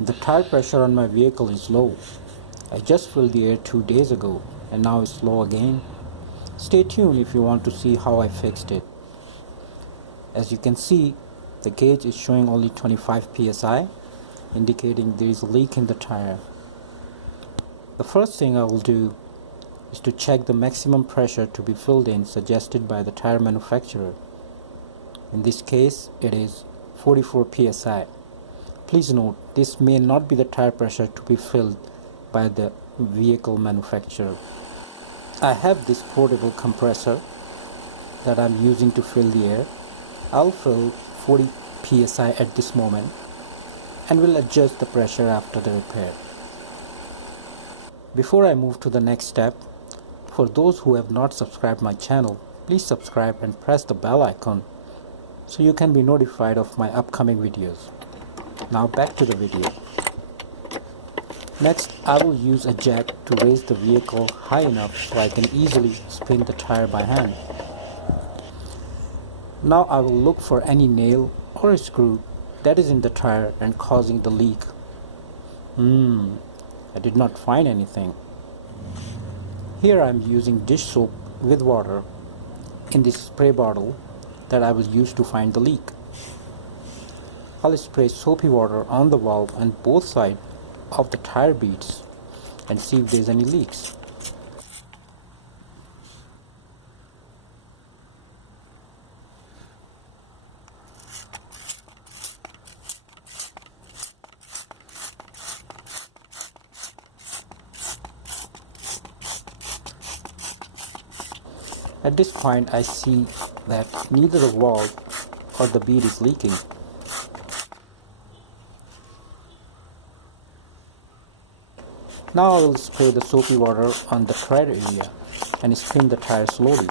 The tire pressure on my vehicle is low. I just filled the air 2 days ago and now it's low again. Stay tuned if you want to see how I fixed it. As you can see, the gauge is showing only 25 psi, indicating there is a leak in the tire. The first thing I will do is to check the maximum pressure to be filled in suggested by the tire manufacturer. In this case, it is 44 psi. Please note, this may not be the tire pressure to be filled by the vehicle manufacturer. I have this portable compressor that I'm using to fill the air. I'll fill 40 psi at this moment and will adjust the pressure after the repair. Before I move to the next step, for those who have not subscribed my channel, please subscribe and press the bell icon so you can be notified of my upcoming videos. Now back to the video. Next, I will use a jack to raise the vehicle high enough so I can easily spin the tire by hand. Now I will look for any nail or a screw that is in the tire and causing the leak. I did not find anything. Here I am using dish soap with water in this spray bottle that I will use to find the leak. I'll spray soapy water on the valve on both sides of the tire beads and see if there's any leaks. At this point I see that neither the valve or the bead is leaking. Now I will spray the soapy water on the tread area and spin the tire slowly.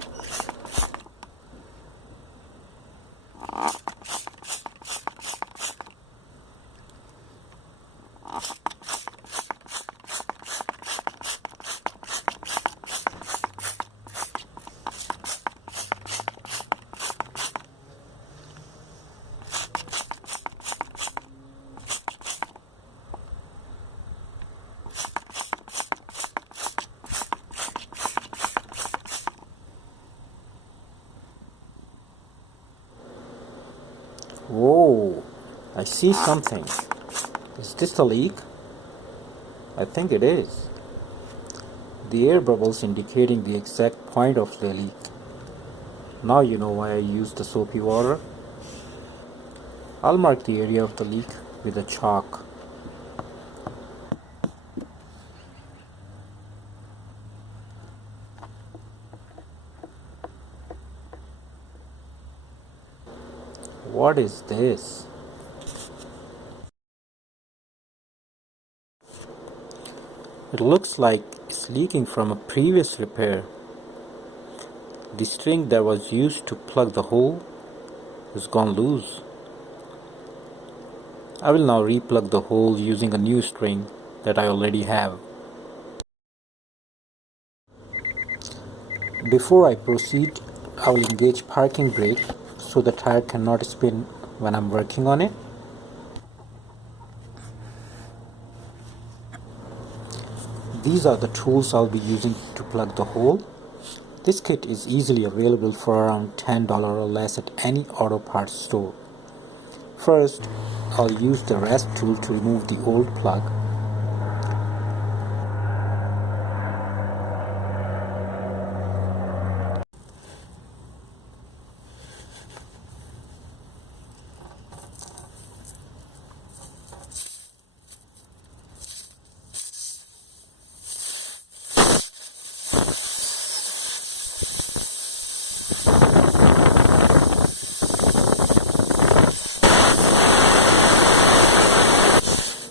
Whoa, I see something. Is this the leak? I think it is. The air bubbles indicating the exact point of the leak. Now you know why I used the soapy water. I'll mark the area of the leak with a chalk. What is this? It looks like it's leaking from a previous repair. The string that was used to plug the hole has gone loose. I will now replug the hole using a new string that I already have. Before I proceed, I will engage parking brake so the tire cannot spin when I'm working on it. These are the tools I'll be using to plug the hole. This kit is easily available for around $10 or less at any auto parts store. First, I'll use the rasp tool to remove the old plug.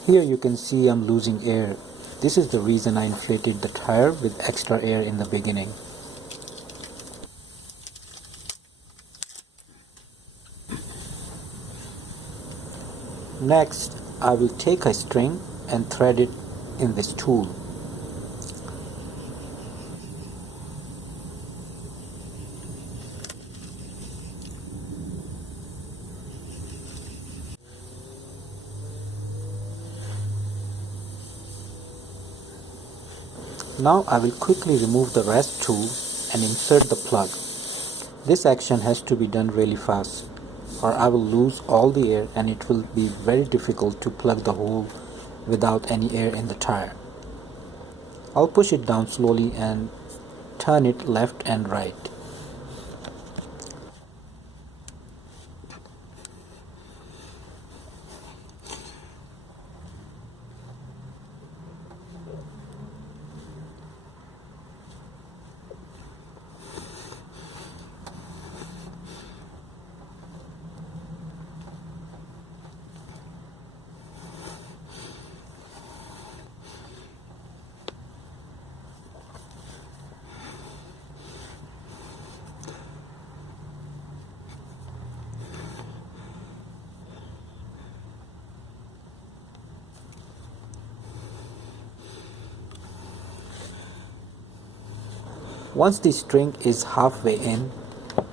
Here you can see I'm losing air. This is the reason I inflated the tire with extra air in the beginning. Next, I will take a string and thread it in this tool. Now I will quickly remove the rest tool and insert the plug. This action has to be done really fast, or I will lose all the air and it will be very difficult to plug the hole without any air in the tire. I'll push it down slowly and turn it left and right. Once the string is halfway in,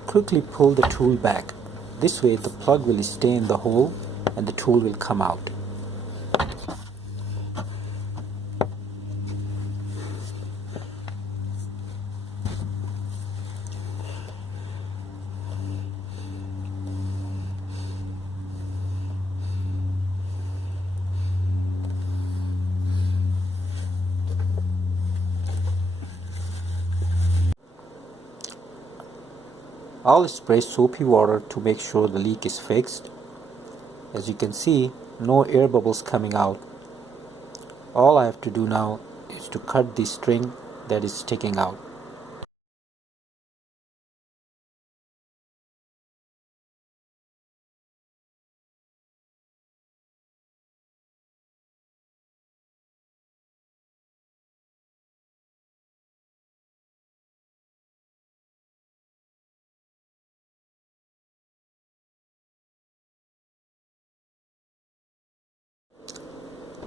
quickly pull the tool back. This way the plug will stay in the hole and the tool will come out. I'll spray soapy water to make sure the leak is fixed. As you can see, no air bubbles coming out. All I have to do now is to cut the string that is sticking out.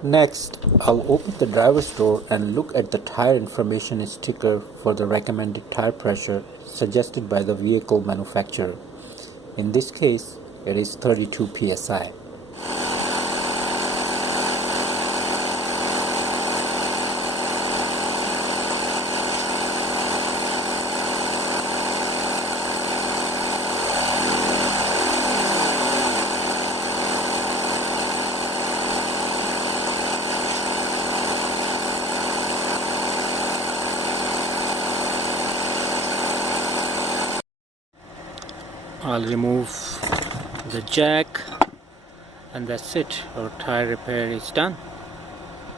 Next, I'll open the driver's door and look at the tire information sticker for the recommended tire pressure suggested by the vehicle manufacturer. In this case, it is 32 psi. I'll remove the jack and that's it. Our tire repair is done.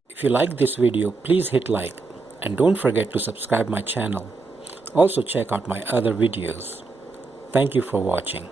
If you like this video, please hit like and don't forget to subscribe my channel. Also check out my other videos. Thank you for watching.